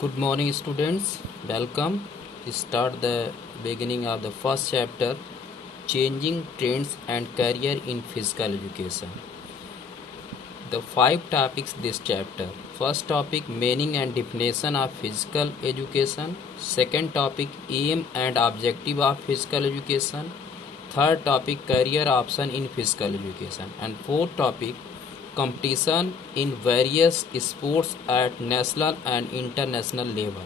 Good morning, students. Welcome. We start the beginning of the first chapter, Changing Trends and Career in Physical Education. The five topics this chapter. First topic, meaning and definition of physical education. Second topic, aim and objective of physical education. Third topic, career option in physical education. And fourth topic, competition in various sports at national and international level.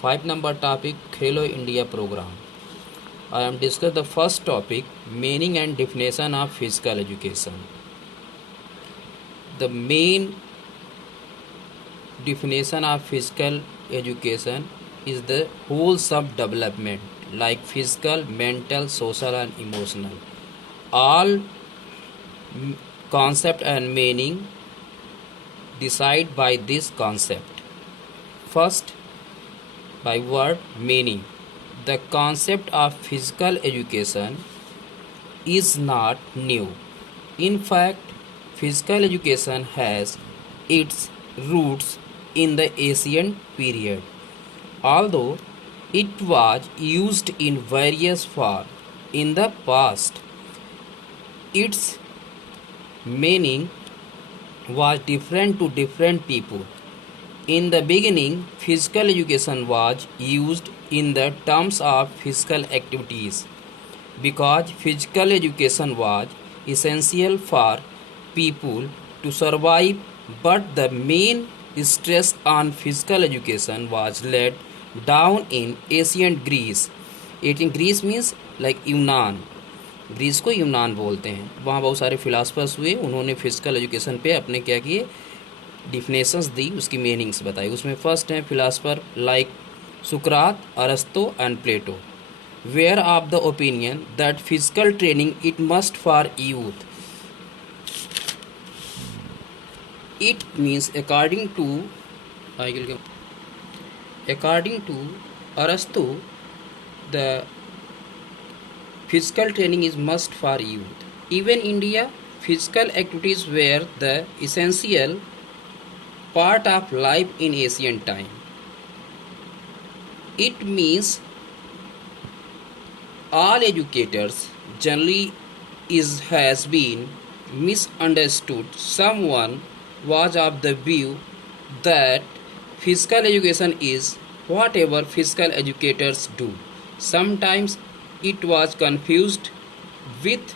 5 number topic, Khelo India program. I am discuss the first topic, meaning and definition of physical education. The main definition of physical education is the wholesome development like physical, mental, social and emotional. All concept and meaning decide by this concept. First, by word meaning. The concept of physical education is not new. In fact, physical education has its roots in the ancient period. Although it was used in various forms in the past, its meaning was different to different people. In the beginning, physical education was used in the terms of physical activities because physical education was essential for people to survive, but the main stress on physical education was laid down in ancient Greece. Ancient Greece means like यूनान. Greece को यूनान बोलते हैं. वहाँ बहुत सारे philosophers हुए, उन्होंने फिजिकल एजुकेशन पे अपने क्या किए, डिफिनेशंस दी, उसकी मीनिंग्स बताई. उसमें फर्स्ट है फिलासफर लाइक सुकरात, अरस्तो and Plato were of the opinion that physical training it must for youth. It means according to Aristo, the physical training is must for youth. Even India, physical activities were the essential part of life in ancient time. It means all educators generally has been misunderstood. Someone was of the view that physical education is whatever physical educators do. Sometimes it was confused with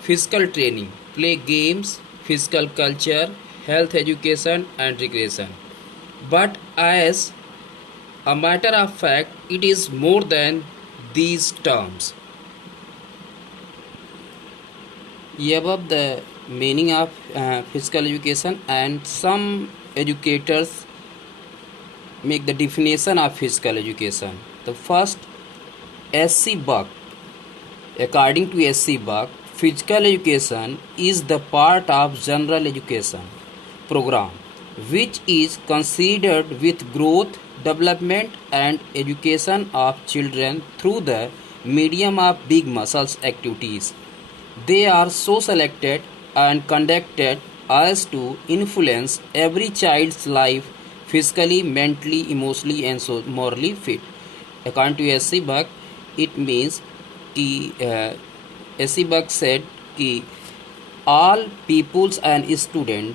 physical training, play games, physical culture, health education and recreation. But as a matter of fact, it is more than these terms. Above the meaning of physical education, and some educators make the definition of physical education. The first, S.C. Buck. According to S.C. Buck, physical education is the part of general education program which is considered with growth, development and education of children through the medium of big muscles activities. They are so selected and conducted as to influence every child's life physically, mentally, emotionally and so morally fit. According to S.C. Buck, it means कि S.C. Buck said कि all peoples and student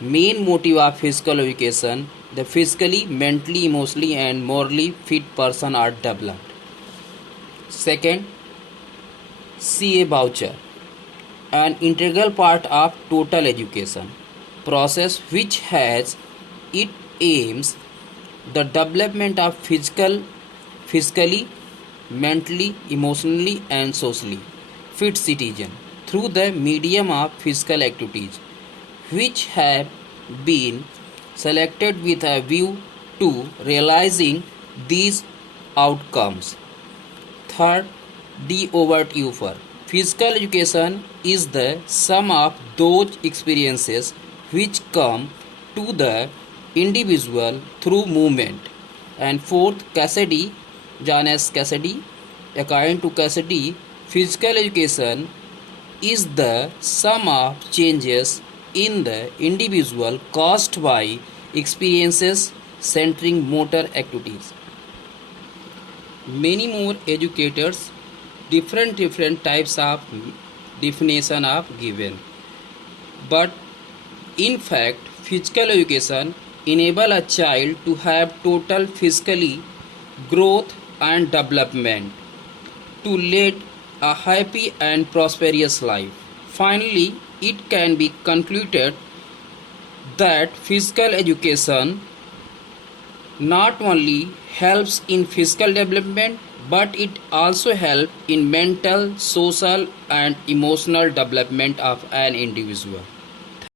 main motive of physical education, the physically, mentally, emotionally and morally fit person are developed. Second, C.A. Boucher, an integral part of total education process which has it aims the development of physically, mentally, emotionally and socially fit citizen through the medium of physical activities which have been selected with a view to realizing these outcomes. Third, D. Overt Ufer. Physical education is the sum of those experiences which come to the individual through movement. And fourth, Cassidy, John S. Cassidy. According to Cassidy, physical education is the sum of changes in the individual caused by experiences centering motor activities. Many more educators different types of definition are given, but in fact physical education enable a child to have total physically growth and development to lead a happy and prosperous life. Finally, it can be concluded that physical education not only helps in physical development but it also helps in mental, social and emotional development of an individual.